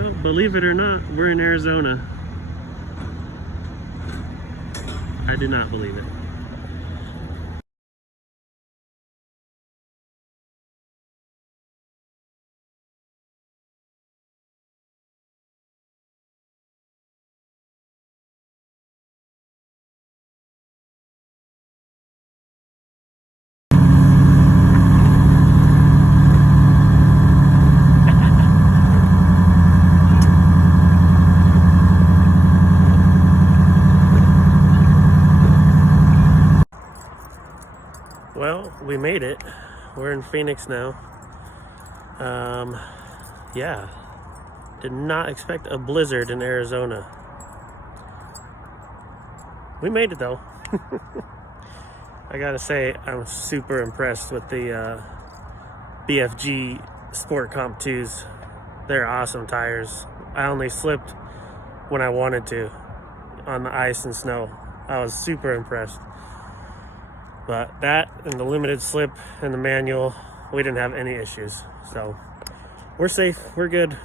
Well, believe it or not, we're in Arizona. I do not believe it. Well, we made it. We're in Phoenix now. Yeah. Did not expect a blizzard in Arizona. We made it though. I gotta say, I'm super impressed with the BFG Sport Comp 2s. They're awesome tires. I only slipped when I wanted to on the ice and snow. I was super impressed. But that and the limited slip and the manual, we didn't have any issues. So we're safe, we're good.